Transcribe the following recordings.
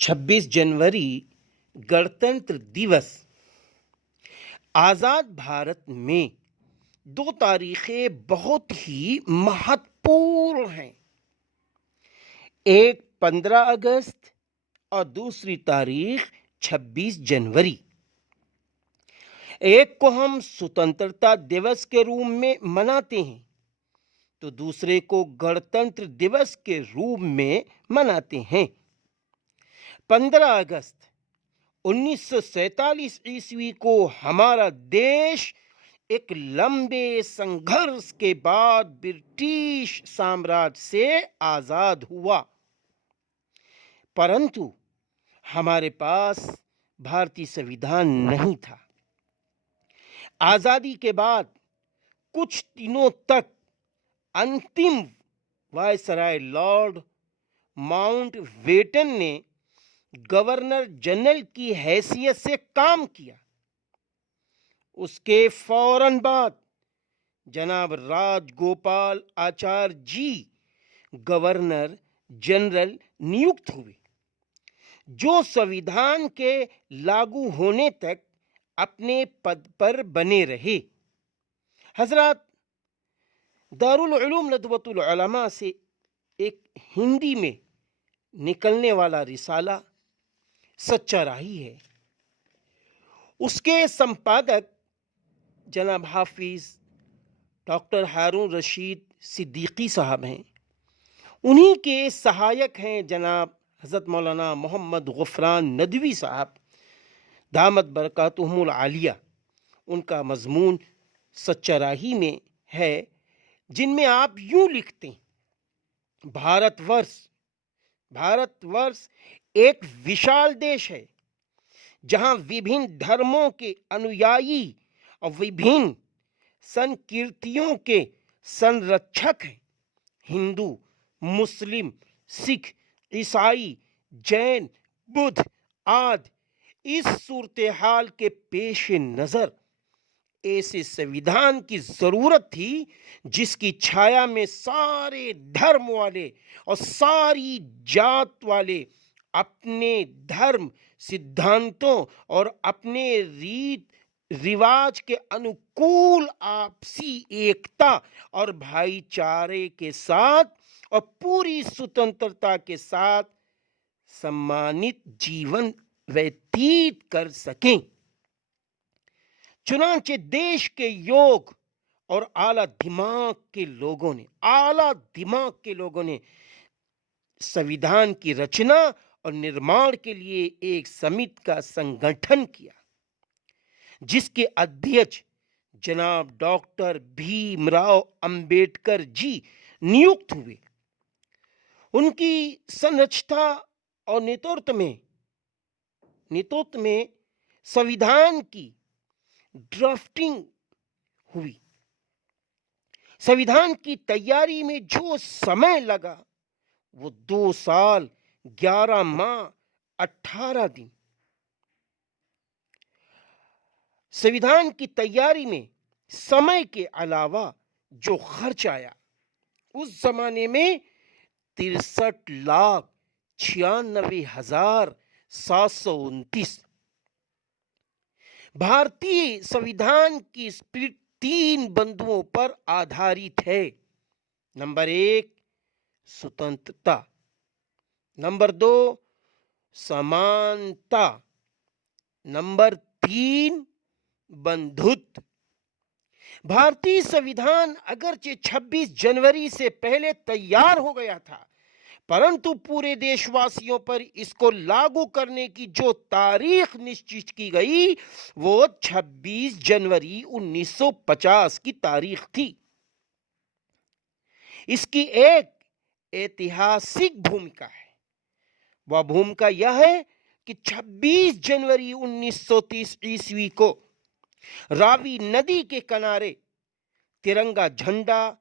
26 जनवरी गणतंत्र दिवस। आज़ाद भारत में दो तारीखें बहुत ही महत्वपूर्ण हैं। एक 15 अगस्त और दूसरी तारीख 26 जनवरी। एक को हम स्वतंत्रता दिवस के रूप में मनाते हैं तो दूसरे को गणतंत्र दिवस के रूप में मनाते हैं। 15 अगस्त 1947 ईस्वी को हमारा देश एक लंबे संघर्ष के बाद ब्रिटिश साम्राज्य से आजाद हुआ, परंतु हमारे पास भारतीय संविधान नहीं था। आजादी के बाद कुछ दिनों तक अंतिम वायसराय लॉर्ड माउंटबेटन ने गवर्नर जनरल की हैसियत से काम किया। उसके फौरन बाद जनाब राजगोपाल आचार्य जी गवर्नर जनरल नियुक्त हुए, जो संविधान के लागू होने तक अपने पद पर बने रहे। हजरत दारुल उलूम नदवतुल उलमा से एक हिंदी में निकलने वाला रिसाला सच्चा राही है। उसके संपादक जनाब हाफिज डॉक्टर हारून रशीद सिद्दीकी साहब हैं। उन्हीं के सहायक हैं जनाब हज़रत मौलाना मोहम्मद गुफरान नदवी साहब दामत बरकातुहुमुल आलिया। उनका मजमून सच्चा राही में है, जिनमें आप यूं लिखते हैं, भारतवर्ष एक विशाल देश है जहां विभिन्न धर्मों के अनुयायी और विभिन्न संस्कृतियों के संरक्षक हैं। हिंदू, मुस्लिम, सिख, ईसाई, जैन, बुद्ध आदि। इस सूरत हाल के पेश नज़र ऐसे संविधान की जरूरत थी जिसकी छाया में सारे धर्म वाले और सारी जात वाले अपने धर्म सिद्धांतों और अपने रीत रिवाज के अनुकूल आपसी एकता और भाईचारे के साथ और पूरी स्वतंत्रता के साथ सम्मानित जीवन व्यतीत कर सकें। चुनांचे देश के योग और आला दिमाग के लोगों ने संविधान की रचना और निर्माण के लिए एक समिति का संगठन किया, जिसके अध्यक्ष जनाब डॉक्टर भीमराव अंबेडकर जी नियुक्त हुए। उनकी संरचना और नेतृत्व में संविधान की ड्राफ्टिंग हुई। संविधान की तैयारी में जो समय लगा वो 2 साल 11 माह 18 दिन। संविधान की तैयारी में समय के अलावा जो खर्च आया, उस जमाने में 63,96,729। भारतीय संविधान की स्पिरिट 3 बिंदुओं पर आधारित है। नंबर 1 स्वतंत्रता, नंबर 2 समानता, नंबर 3 बंधुत्व। भारतीय संविधान अगरचे 26 जनवरी से पहले तैयार हो गया था, परंतु पूरे देशवासियों पर इसको लागू करने की जो तारीख निश्चित की गई वो 26 जनवरी 1950 की तारीख थी। इसकी एक ऐतिहासिक भूमिका है। वह भूमिका यह है कि 26 जनवरी 1930 ईस्वी को रावी नदी के किनारे तिरंगा झंडा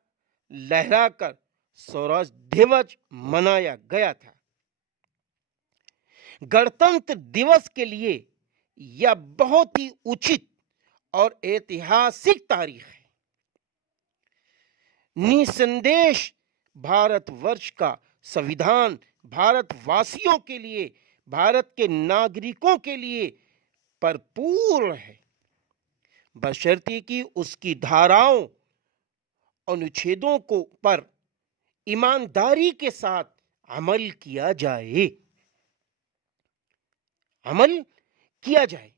लहराकर स्वराज दिवस मनाया गया था। गणतंत्र दिवस के लिए यह बहुत ही उचित और ऐतिहासिक तारीख है। निसंदेह भारतवर्ष का संविधान भारतवासियों के लिए भारत के नागरिकों के लिए भरपूर है, बशर्ते कि उसकी धाराओं, अनुच्छेदों को पर ईमानदारी के साथ अमल किया जाए। अमल किया जाए।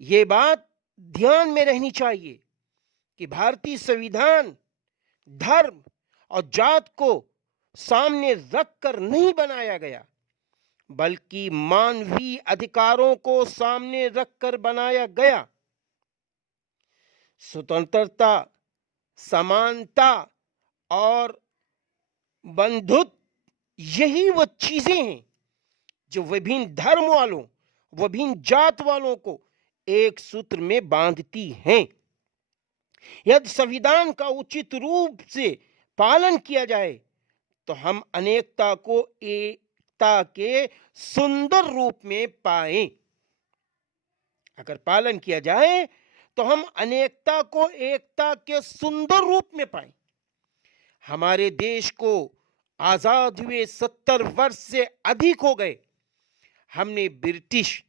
ये बात ध्यान में रहनी चाहिए कि भारतीय संविधान धर्म और जात को सामने रखकर नहीं बनाया गया, बल्कि मानवीय अधिकारों को सामने रखकर बनाया गया। स्वतंत्रता, समानता और बंधुत्व, यही वो चीजें हैं जो विभिन्न धर्म वालों, विभिन्न जात वालों को एक सूत्र में बांधती हैं। यदि संविधान का उचित रूप से पालन किया जाए तो हम अनेकता को एकता के सुंदर रूप में पाएं। अगर पालन किया जाए तो हम अनेकता को एकता के सुंदर रूप में पाएं। हमारे देश को आजाद हुए 70 वर्ष से अधिक हो गए। हमने ब्रिटिश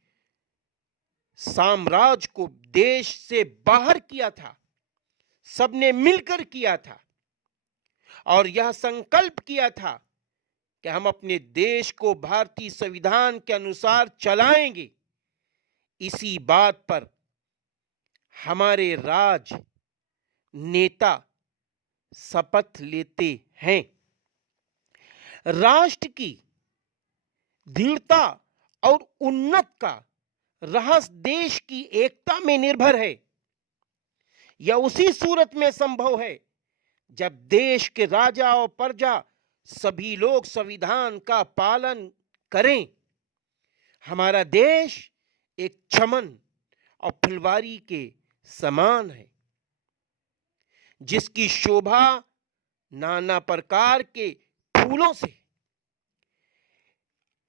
साम्राज्य को देश से बाहर किया था, सबने मिलकर किया था और यह संकल्प किया था कि हम अपने देश को भारतीय संविधान के अनुसार चलाएंगे। इसी बात पर हमारे राजनेता शपथ लेते हैं। राष्ट्र की दृढ़ता और उन्नति का रहस्य देश की एकता में निर्भर है। यह उसी सूरत में संभव है जब देश के राजा और प्रजा सभी लोग संविधान का पालन करें। हमारा देश एक चमन और फुलवारी के समान है, जिसकी शोभा नाना प्रकार के फूलों से।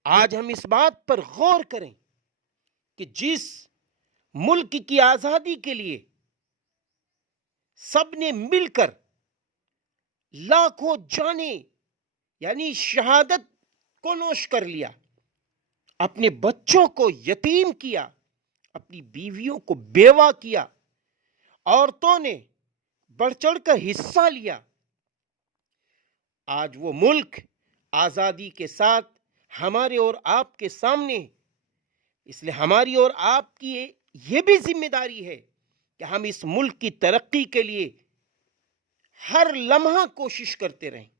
आज हम इस बात पर गौर करें कि जिस मुल्क की आजादी के लिए सबने मिलकर लाखों जाने यानी शहादत को नोश कर लिया, अपने बच्चों को यतीम किया, अपनी बीवियों को बेवा किया, औरतों ने बढ़ चढ़कर हिस्सा लिया, आज वो मुल्क आजादी के साथ हमारे और आपके सामने। इसलिए हमारी और आपकी ये भी जिम्मेदारी है कि हम इस मुल्क की तरक्की के लिए हर लम्हा कोशिश करते रहें,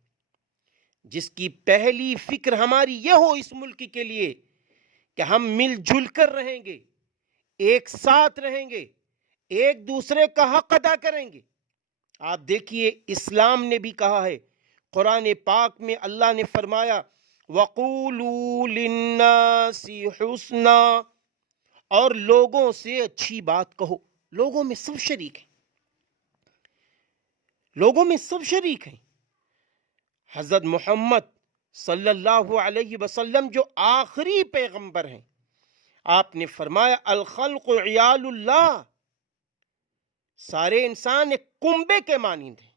जिसकी पहली फिक्र हमारी यह हो इस मुल्क के लिए कि हम मिलजुल कर रहेंगे, एक साथ रहेंगे, एक दूसरे का हक अदा करेंगे। आप देखिए, इस्लाम ने भी कहा है, कुरान पाक में अल्लाह ने फरमाया वक़ूलू लिन्नासी हुस्ना, और लोगों से अच्छी बात कहो। लोगों में सब शरीक हैं, लोगों में सब शरीक हैं। हजरत मोहम्मद सल्लल्लाहु अलैहि वसल्लम जो आखिरी पैगंबर हैं, आपने फरमाया अल खल्क़ु इयालुल्लाह, सारे इंसान एक कुंबे के मानिंद हैं,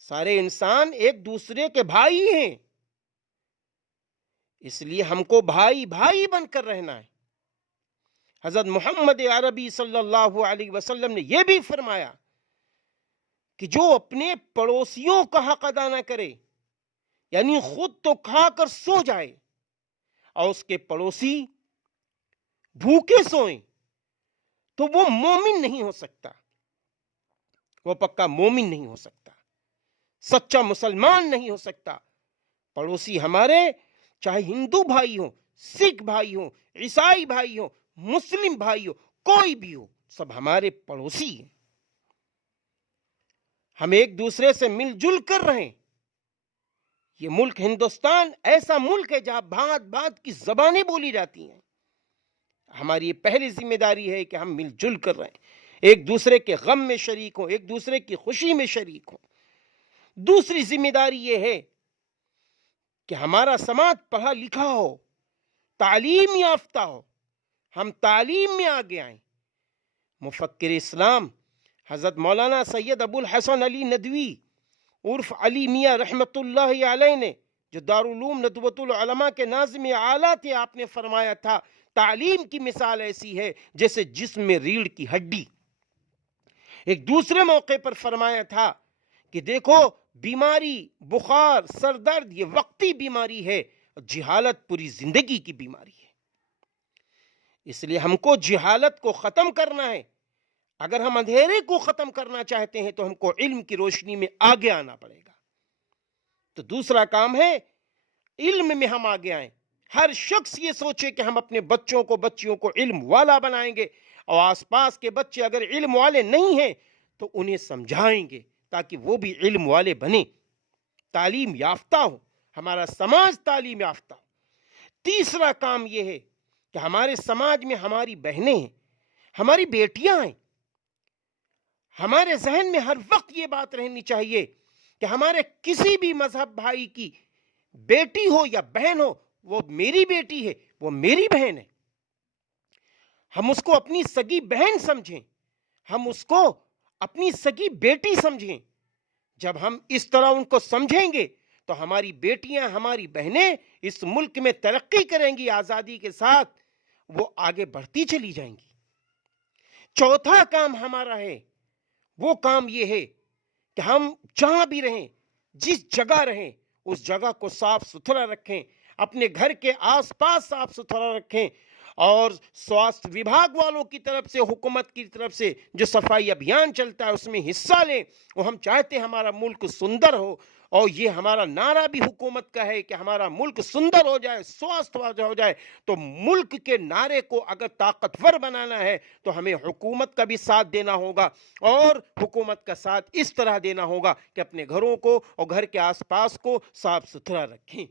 सारे इंसान एक दूसरे के भाई हैं। इसलिए हमको भाई भाई बनकर रहना है। हजरत मोहम्मद अरबी सल्लल्लाहु अलैहि वसल्लम ने यह भी फरमाया कि जो अपने पड़ोसियों का हक अदा ना करे, यानी खुद तो खाकर सो जाए और उसके पड़ोसी भूखे सोएं, तो वो मोमिन नहीं हो सकता, वो पक्का मोमिन नहीं हो सकता, सच्चा मुसलमान नहीं हो सकता। पड़ोसी हमारे चाहे हिंदू भाई हो, सिख भाई हो, ईसाई भाई हो, मुस्लिम भाई हो, कोई भी हो, सब हमारे पड़ोसी हैं। हम एक दूसरे से मिलजुल कर रहें। ये मुल्क हिंदुस्तान ऐसा मुल्क है जहां भांत भांत की जबानें बोली जाती हैं। हमारी ये पहली जिम्मेदारी है कि हम मिलजुल कर रहें, एक दूसरे के गम में शरीक हों, एक दूसरे की खुशी में शरीक हों। दूसरी जिम्मेदारी ये है कि हमारा समाज पढ़ा लिखा हो, तालीम याफ्ता हो, हम तालीम में आगे आए। मुफक्किर इस्लाम हज़रत मौलाना सैयद अबुल हसन अली नदवी उर्फ अली मियाँ रहमतुल्लाह अलैह ने जो दारुल उलूम नदवतुल उलमा के नाज़िम आला थे, आपने फरमाया था तालीम की मिसाल ऐसी है जैसे जिस्म में रीढ़ की हड्डी। एक दूसरे मौके पर फरमाया था कि देखो, बीमारी बुखार सरदर्द ये वक्ती बीमारी है, जिहालत पूरी जिंदगी की बीमारी है। इसलिए हमको जिहालत को खत्म करना है। अगर हम अंधेरे को खत्म करना चाहते हैं तो हमको इल्म की रोशनी में आगे आना पड़ेगा। तो दूसरा काम है इल्म में हम आगे आए। हर शख्स ये सोचे कि हम अपने बच्चों को बच्चियों को इल्म वाला बनाएंगे, और आसपास के बच्चे अगर इल्म वाले नहीं हैं तो उन्हें समझाएंगे ताकि वो भी इल्म वाले बने, तालीम याफ्ता हो, हमारा समाज तालीम याफ्ता हो। तीसरा काम यह है कि हमारे समाज में हमारी बहनें हैं, हमारी बेटियां हैं। हमारे जहन में हर वक्त ये बात रहनी चाहिए कि हमारे किसी भी मजहब भाई की बेटी हो या बहन हो, वो मेरी बेटी है, वो मेरी बहन है। हम उसको अपनी सगी बहन समझें, हम उसको अपनी सगी बेटी समझें। जब हम इस तरह उनको समझेंगे तो हमारी बेटियां, हमारी बहनें इस मुल्क में तरक्की करेंगी, आजादी के साथ वो आगे बढ़ती चली जाएंगी। चौथा काम हमारा है, वो काम ये है कि हम जहां भी रहें, जिस जगह रहें, उस जगह को साफ सुथरा रखें, अपने घर के आसपास साफ सुथरा रखें, और स्वास्थ्य विभाग वालों की तरफ से, हुकूमत की तरफ से जो सफाई अभियान चलता है उसमें हिस्सा लें। और हम चाहते हैं हमारा मुल्क सुंदर हो, और ये हमारा नारा भी हुकूमत का है कि हमारा मुल्क सुंदर हो जाए, स्वस्थ हो जाए। तो मुल्क के नारे को अगर ताकतवर बनाना है तो हमें हुकूमत का भी साथ देना होगा, और हुकूमत का साथ इस तरह देना होगा कि अपने घरों को और घर के आसपास को साफ सुथरा रखें।